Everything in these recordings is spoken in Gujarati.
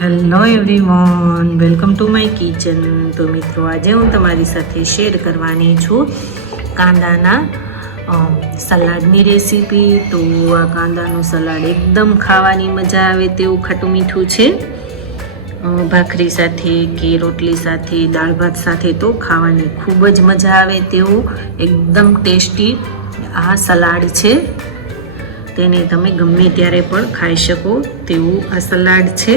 Hello everyone welcome to my kitchen તો મિત્રો, આજે હું તમારી સાથે શેર કરવાની છું કાંદાના સલાડની રેસીપી તો આ કાંદાનું સલાડ એકદમ ખાવાની મજા આવે તેવું ખાટું મીઠું છે. ભાખરી સાથે કે રોટલી સાથે, દાળ ભાત સાથે તો ખાવાની ખૂબ જ મજા આવે તેવું એકદમ ટેસ્ટી આ સલાડ છે. તેને તમે ગમે ત્યારે પણ ખાઈ શકો તેવું આ સલાડ છે.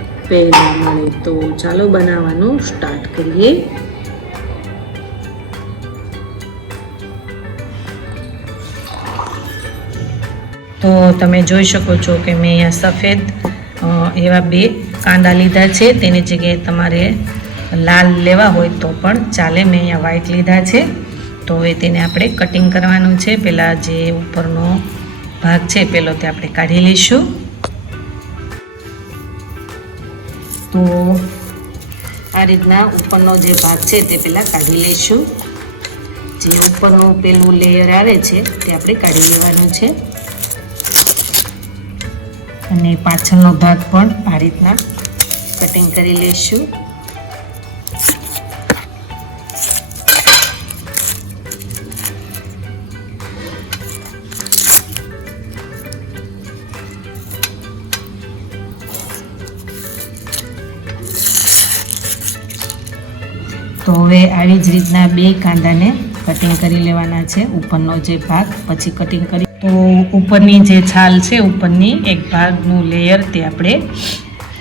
પહેલાં મળે તો ચાલો બનાવવાનું સ્ટાર્ટ કરીએ. તો તમે જોઈ શકો છો કે મેં અહીંયા સફેદ એવા બે કાંદા લીધા છે. તેની જગ્યાએ તમારે લાલ લેવા હોય તો પણ ચાલે. મેં અહીંયા વ્હાઈટ લીધા છે. તો હવે તેને આપણે કટિંગ કરવાનું છે. પહેલાં જે ઉપરનો ભાગ છે, પેલો તે આપણે કાઢી લઈશું. તો આ રીતના ઉપરનો જે ભાગ છે તે પહેલાં કાઢી લઈશું. જે ઉપરનું પેલું લેયર આવે છે તે આપણે કાઢી લેવાનું છે. અને પાછળનો ભાગ પણ આ રીતના કટિંગ કરી લઈશું. તો હવે આવી જ રીતના બે કાંદાને કટિંગ કરી લેવાના છે, ઉપરનો જે ભાગ, પછી કટિંગ કરી તો ઉપરની જે છાલ છે, ઉપરની એક ભાગનું લેયર તે આપણે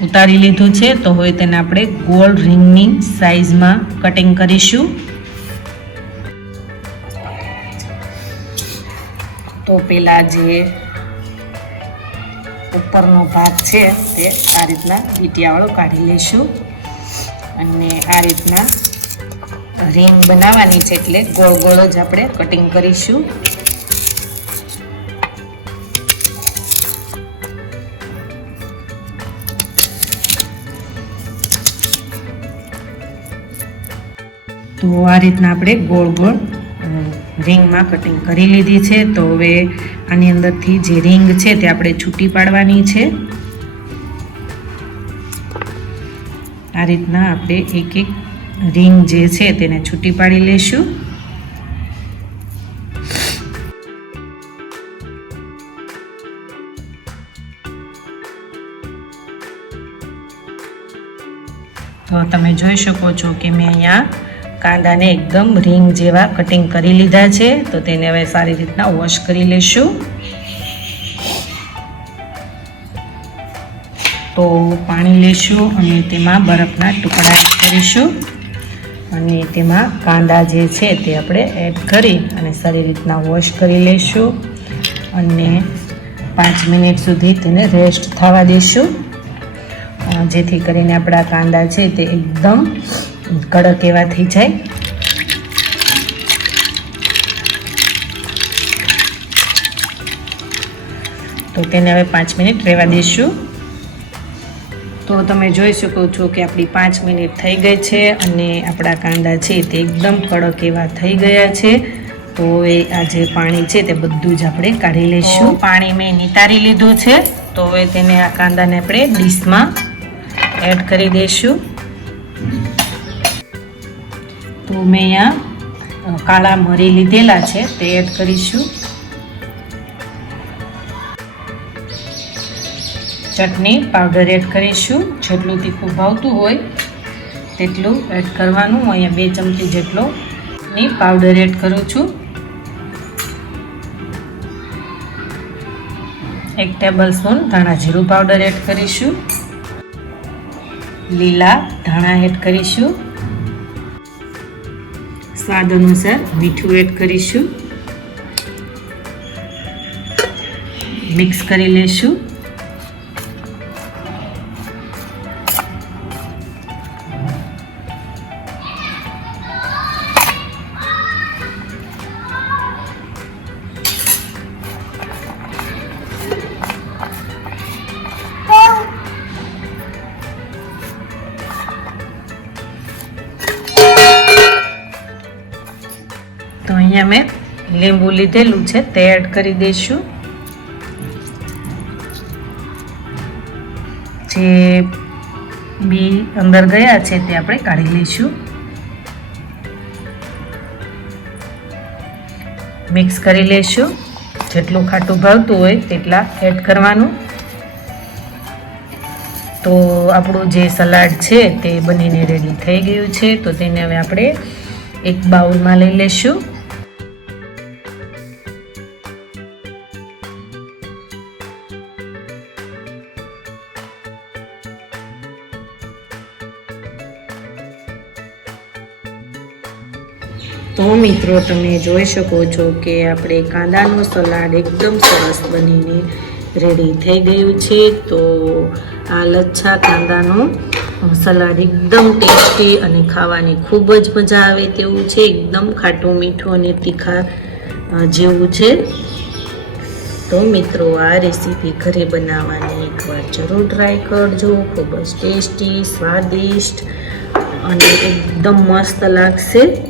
ઉતારી લીધું છે. તો હવે તેને આપણે ગોળ રિંગની સાઇઝમાં કટિંગ કરીશું. તો પેલા જે ઉપરનો ભાગ છે, તે આ રીતના વીંટિયાવાળો કાઢી લઈશું. અને આ રીતના રીંગ બનાવવાની છે એટલે ગોળ ગોળ જ આપણે કટિંગ કરીશું. તો આ રીતના આપણે ગોળ ગોળ રિંગમાં કટિંગ કરી લીધી છે. તો હવે આની અંદરથી જે રિંગ છે તે આપણે છૂટી પાડવાની છે. આ રીતના આપણે એક એક રીંગ જે છે તેને છૂટી પાડી લઈશું તો તમે જોઈ શકો છો કે મેં અહીંયા કાંદાને એકદમ રિંગ જેવા કટિંગ કરી લીધા છે. તો તેને હવે સારી રીતના વોશ કરી લઈશું તો પાણી લઈશું અને તેમાં બરફના ટુકડા એડ કરીશું. અને તેમાં કાંદા જે છે તે આપણે એડ કરી અને સારી રીતના વોશ કરી લઈશું. અને પાંચ મિનિટ સુધી તેને રેસ્ટ થવા દઈશું. જેથી કરીને આપણા કાંદા છે તે એકદમ કડક એવા થઈ જાય. તો તેને હવે પાંચ મિનિટ રહેવા દઈશું. તો તમે જોઈ શકો છો કે આપણી પાંચ મિનિટ થઈ ગઈ છે અને આપણા કાંદા છે તે એકદમ કડક એવા થઈ ગયા છે. તો હવે આ જે પાણી છે તે બધું જ આપણે કાઢી લઈશું. પાણી મેં નિતારી લીધું છે. તો હવે તેને આ કાંદાને આપણે ડીશમાં એડ કરી દઈશું. તો મેં અહીંયા કાળા મરી લીધેલા છે તે એડ કરીશું. ચટણી પાવડર એડ કરીશું. જેટલું તીખું ભાવતું હોય તેટલું એડ કરવાનું. હું અહીંયા બે ચમચી જેટલો ની પાવડર એડ કરું છું. એક ટેબલ સ્પૂન ધાણા જીરું પાવડર એડ કરીશું. લીલા ધાણા એડ કરીશું. સ્વાદ અનુસાર મીઠું એડ કરીશું. મિક્સ કરી લેશું. લીંબુ લીધેલું છે, તે એડ કરી દઈશું. જે બી અંદર ગયા છે તે આપણે કાઢી લઈશું. મિક્સ કરી લઈશું. જેટલું ખાટું ભાવતું હોય તેટલા એડ કરવાનું. તો આપણું જે સલાડ છે તે બનીને રેડી થઈ ગયું છે. તો તેને હવે આપણે એક બાઉલમાં લઈ લેશું તો મિત્રો, તમે જોઈ શકો છો કે આપણે કાંદાનું સલાડ એકદમ સરસ બનીને રેડી થઈ ગયું છે. તો આ લચ્છા કાંદાનું સલાડ એકદમ ટેસ્ટી અને ખાવાની ખૂબ જ મજા આવે તેવું છે. એકદમ ખાટું, મીઠું અને તીખા જેવું છે. તો મિત્રો, આ રેસીપી ઘરે બનાવવાની એકવાર જરૂર ટ્રાય કરજો. ખૂબ જ ટેસ્ટી, સ્વાદિષ્ટ અને એકદમ મસ્ત લાગશે.